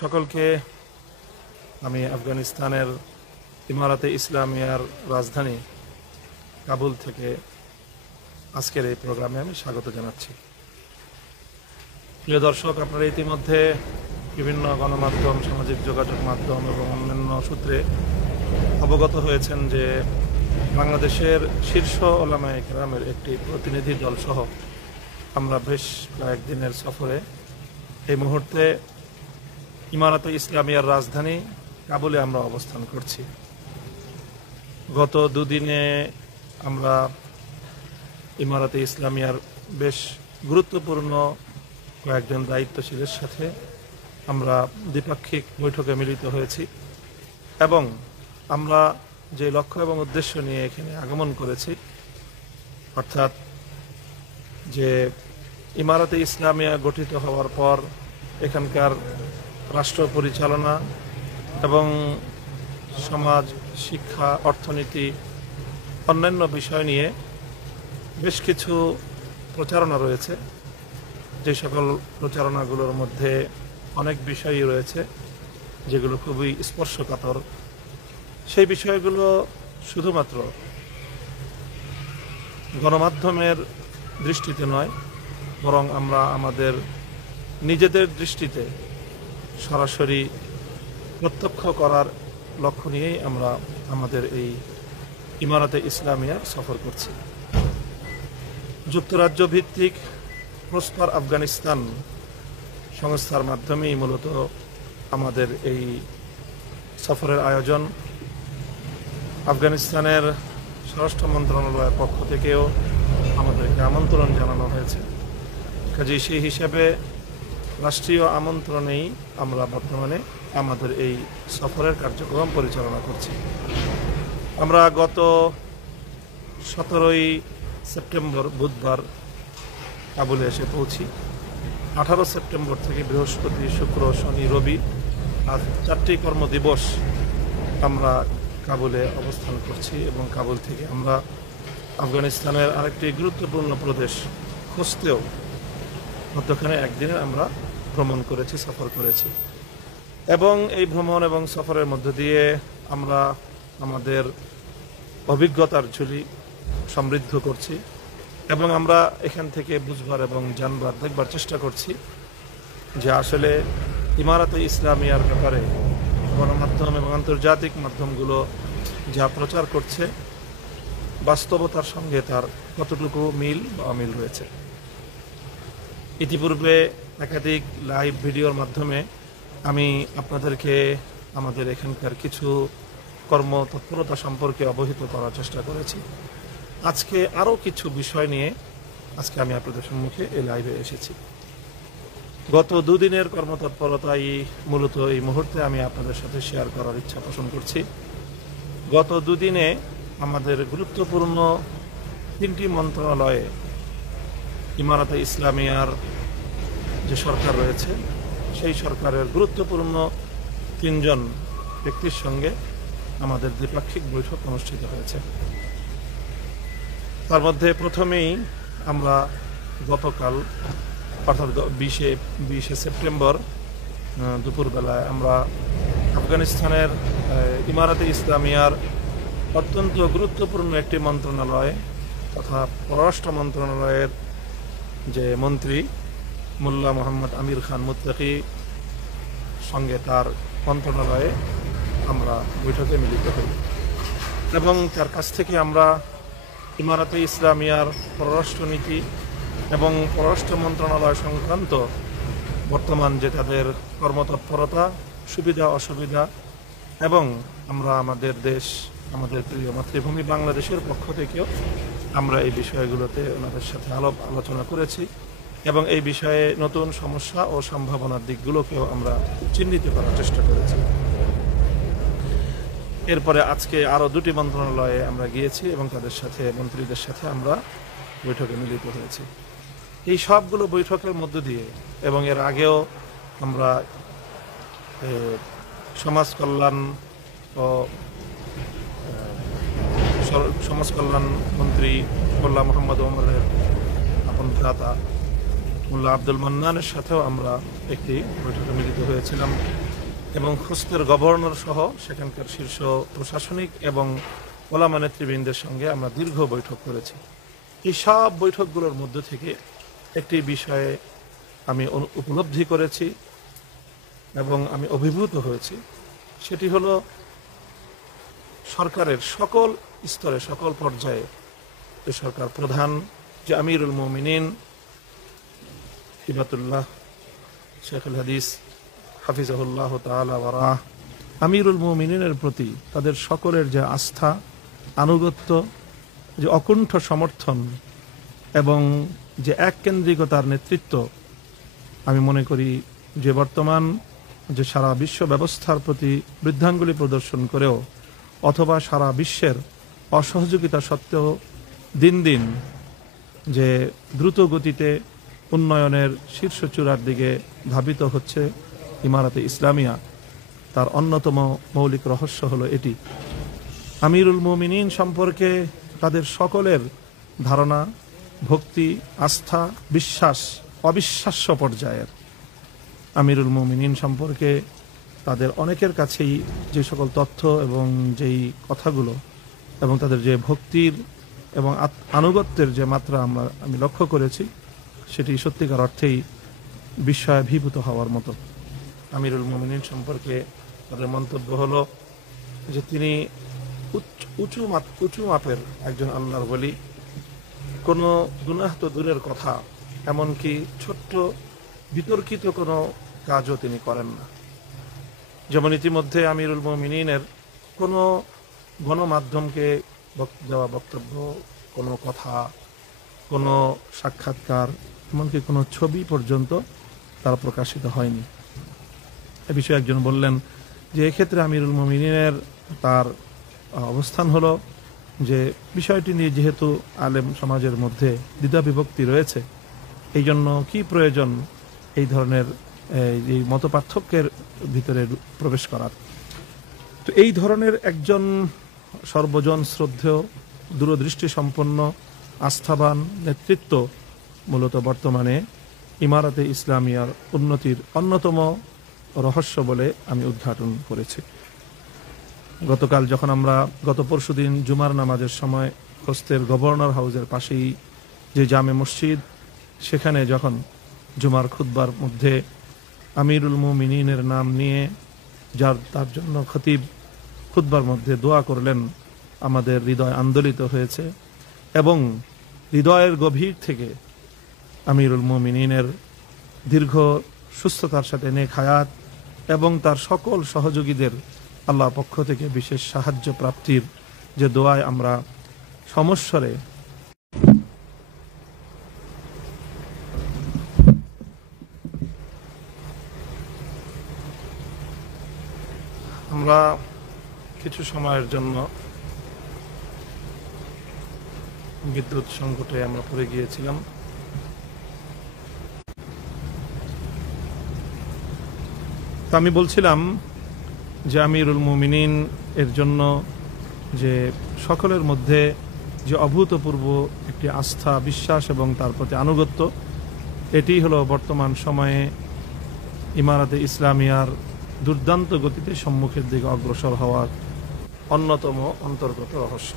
সকলকে আমি আফগানিস্তানের ইমারাতে ইসলামিয়ার রাজধানী কাবুল থেকে আজকের এই প্রোগ্রামে আমি স্বাগত জানাচ্ছি। প্রিয় দর্শক, আপনারা ইতিমধ্যে বিভিন্ন গণমাধ্যম, সামাজিক যোগাযোগ মাধ্যম এবং অন্যান্য সূত্রে অবগত হয়েছেন যে বাংলাদেশের শীর্ষ ওলামায়ে কেরামের একটি প্রতিনিধি দল সহ আমরা বেশ কয়েকদিনের সফরে এই মুহূর্তে ইমারাতে ইসলামিয়ার রাজধানী কাবুলে আমরা অবস্থান করছি। গত দুদিনে আমরা ইমারাতে ইসলামিয়ার বেশ গুরুত্বপূর্ণ কয়েকজন দায়িত্বশীলের সাথে আমরা দ্বিপাক্ষিক বৈঠকে মিলিত হয়েছি এবং আমরা যে লক্ষ্য এবং উদ্দেশ্য নিয়ে এখানে আগমন করেছি, অর্থাৎ যে ইমারাতে ইসলামিয়া গঠিত হওয়ার পর এখানকার রাষ্ট্র পরিচালনা এবং সমাজ, শিক্ষা, অর্থনীতি, অন্যান্য বিষয় নিয়ে বেশ কিছু প্রচারণা রয়েছে। যে সকল প্রচারণাগুলোর মধ্যে অনেক বিষয়ই রয়েছে যেগুলো খুবই স্পর্শকাতর। সেই বিষয়গুলো শুধুমাত্র গণমাধ্যমের দৃষ্টিতে নয়, বরং আমরা আমাদের নিজেদের দৃষ্টিতে সরাসরি প্রত্যক্ষ করার লক্ষ্য নিয়েই আমরা আমাদের এই ইমারাতে ইসলামিয়া সফর করছি। যুক্তরাজ্য ভিত্তিক প্রসপার আফগানিস্তান সংস্থার মাধ্যমেই মূলত আমাদের এই সফরের আয়োজন। আফগানিস্তানের স্বরাষ্ট্র মন্ত্রণালয়ের পক্ষ থেকেও আমাদেরকে আমন্ত্রণ জানানো হয়েছে। কাজেই সেই হিসাবে রাষ্ট্রীয় আমন্ত্রণেই আমরা বর্তমানে আমাদের এই সফরের কার্যক্রম পরিচালনা করছি। আমরা গত 17ই সেপ্টেম্বর বুধবার কাবুলে এসে পৌঁছি। 18 সেপ্টেম্বর থেকে বৃহস্পতি, শুক্র, শনি, রবি আর 4টি কর্মদিবস আমরা কাবুলে অবস্থান করছি এবং কাবুল থেকে আমরা আফগানিস্তানের আরেকটি গুরুত্বপূর্ণ প্রদেশ খুঁজতেও মধ্যখানে একদিনে আমরা ভ্রমণ করেছি, সফর করেছি এবং এই ভ্রমণ এবং সফরের মধ্য দিয়ে আমরা আমাদের অভিজ্ঞতার ঝুলি সমৃদ্ধ করছি এবং আমরা এখান থেকে বুঝবার এবং জানবার, দেখবার চেষ্টা করছি যে আসলে ইমারাতে ইসলামিয়ার ব্যাপারে গণমাধ্যম এবং আন্তর্জাতিক মাধ্যমগুলো যা প্রচার করছে বাস্তবতার সঙ্গে তার কতটুকু মিল বা অমিল রয়েছে। ইতিপূর্বে একাধিক লাইভ ভিডিওর মাধ্যমে আমি আপনাদেরকে আমাদের এখানকার কিছু কর্মতৎপরতা সম্পর্কে অবহিত করার চেষ্টা করেছি। আজকে আরও কিছু বিষয় নিয়ে আজকে আমি আপনাদের সম্মুখে এই লাইভে এসেছি। গত দুদিনের কর্মতৎপরতাই মূলত এই মুহূর্তে আমি আপনাদের সাথে শেয়ার করার ইচ্ছা পোষণ করছি। গত দুদিনে আমাদের গুরুত্বপূর্ণ 3টি মন্ত্রণালয়ে ইমারাতে ইসলামিয়ার যে সরকার রয়েছে সেই সরকারের গুরুত্বপূর্ণ 3 জন ব্যক্তির সঙ্গে আমাদের দ্বিপাক্ষিক বৈঠক অনুষ্ঠিত হয়েছে। তার মধ্যে প্রথমেই আমরা গতকাল অর্থাৎ 20 সেপ্টেম্বর দুপুরবেলায় আমরা আফগানিস্তানের ইমারাতে ইসলামিয়ার অত্যন্ত গুরুত্বপূর্ণ একটি মন্ত্রণালয় তথা পররাষ্ট্র মন্ত্রণালয়ের যে মন্ত্রী মোল্লা মোহাম্মদ আমির খান মুত্তাকি সঙ্গে তার মন্ত্রণালয়ে আমরা বৈঠকে মিলিত হই এবং তার কাছ থেকে আমরা ইমারাতে ইসলামিয়ার পররাষ্ট্রনীতি এবং পররাষ্ট্র মন্ত্রণালয় সংক্রান্ত বর্তমান যে তাদের কর্মতৎপরতা, সুবিধা অসুবিধা এবং আমরা আমাদের দেশ, আমাদের প্রিয় মাতৃভূমি বাংলাদেশের পক্ষ থেকেও আমরা এই বিষয়গুলোতে ওনাদের সাথে আলোচনা করেছি এবং এই বিষয়ে নতুন সমস্যা ও সম্ভাবনার দিকগুলোকেও আমরা চিহ্নিত করার চেষ্টা করেছি। এরপরে আজকে আরও 2টি মন্ত্রণালয়ে আমরা গিয়েছি এবং তাদের সাথে, মন্ত্রীদের সাথে আমরা বৈঠকে মিলিত হয়েছি। এই সবগুলো বৈঠকের মধ্য দিয়ে এবং এর আগেও আমরা সমাজ কল্যাণ মন্ত্রী মোল্লা মোহাম্মদ ওমরের আপন ভ্রাতা মোল্লা আব্দুল মান্নানের সাথেও আমরা একটি বৈঠকে মিলিত হয়েছিলাম এবং খোস্তের গভর্নর সহ সেখানকার শীর্ষ প্রশাসনিক এবং ওলামা নেতৃবৃন্দের সঙ্গে আমরা দীর্ঘ বৈঠক করেছি। এই সব বৈঠকগুলোর মধ্যে থেকে একটি বিষয়ে আমি উপলব্ধি করেছি এবং আমি অভিভূত হয়েছি, সেটি হলো সরকারের সকল স্তরে সকল পর্যায়ে এ সরকার প্রধান যে আমিরুল মুমিনিন হিবাতুল্লাহ শেখুল হাদিস হাফিজাহুল্লাহ তাআলা ওয়া রাহ, আমিরুল মুমিনিনের প্রতি তাদের সকলের যে আস্থা, আনুগত্য, যে অকুণ্ঠ সমর্থন এবং যে এককেন্দ্রিকতার নেতৃত্ব, আমি মনে করি যে বর্তমান যে সারা বিশ্ব ব্যবস্থার প্রতি বৃদ্ধাঙ্গুলি প্রদর্শন করেও অথবা সারা বিশ্বের অসহযোগিতা সত্ত্বেও দিন দিন যে দ্রুত গতিতে উন্নয়নের শীর্ষ চূড়ার দিকে ধাবিত হচ্ছে ইমারাতে ইসলামিয়া, তার অন্যতম মৌলিক রহস্য হলো এটি। আমিরুল মুমিনিন সম্পর্কে তাদের সকলের ধারণা, ভক্তি, আস্থা, বিশ্বাস অবিশ্বাস্য পর্যায়ের। আমিরুল মুমিনিন সম্পর্কে তাদের অনেকের কাছেই যে সকল তথ্য এবং যেই কথাগুলো এবং তাদের যে ভক্তির এবং আনুগত্যের যে মাত্রা আমি লক্ষ্য করেছি, সেটি সত্যিকার অর্থেই বিস্ময়াভিভূত হওয়ার মতো। আমিরুল মুমিনিন সম্পর্কে তাদের মন্তব্য হলো যে তিনি উঁচু মাপের একজন আল্লাহর ওলি, কোনো গুনাহ তো দূরের কথা, এমনকি ছোট্ট বিতর্কিত কোনো কাজও তিনি করেন না। যেমন ইতিমধ্যে আমিরুল মুমিনিনের কোনো গণমাধ্যমকে দেওয়া বক্তব্য, কোনো কথা, কোনো সাক্ষাৎকার, এমনকি কোনো ছবি পর্যন্ত তার প্রকাশিত হয়নি। এ বিষয়ে একজন বললেন যে এক্ষেত্রে আমিরুল মুমিনিনের তার অবস্থান হলো যে বিষয়টি নিয়ে যেহেতু আলেম সমাজের মধ্যে দ্বিধা বিভক্তি রয়েছে, এই জন্য কি প্রয়োজন এই ধরনের এই মতপার্থক্যের ভিতরে প্রবেশ করার। তো এই ধরনের একজন সর্বজন শ্রদ্ধেয়, দূরদৃষ্টি সম্পন্ন, আস্থাবান নেতৃত্ব মূলত বর্তমানে ইমারাতে ইসলামিয়ার উন্নতির অন্যতম রহস্য বলে আমি উদ্ঘাটন করেছি। গতকাল যখন আমরা গত পরশুদিন জুমার নামাজের সময় খোস্তের গভর্নর হাউসের পাশেই যে জামে মসজিদ, সেখানে যখন জুমার খুতবার মধ্যে আমিরুল মুমিনিনের নাম নিয়ে তার জন্য খতিব খুতবার মধ্যে দোয়া করলেন, আমাদের হৃদয় আন্দোলিত হয়েছে এবং হৃদয়ের গভীর থেকে আমিরুল মুমিনিনের দীর্ঘ সুস্থতার সাথে নেক হায়াত এবং তার সকল সহযোগীদের আল্লাহ পক্ষ থেকে বিশেষ সাহায্য প্রাপ্তির যে দোয়ায় আমরা সমস্বরে আমরা কিছু সময়ের জন্য বিদ্যুৎ সংকটে আমরা পড়ে গিয়েছিলাম। তো আমি বলছিলাম যে আমিরুল মুমিনিন এর জন্য যে সকলের মধ্যে যে অভূতপূর্ব একটি আস্থা, বিশ্বাস এবং তার প্রতি আনুগত্য, এটি হলো বর্তমান সময়ে ইমারাতে ইসলামিয়ার দুর্দান্ত গতিতে সম্মুখের দিকে অগ্রসর হওয়ার অন্যতম অন্তর্গত রহস্য।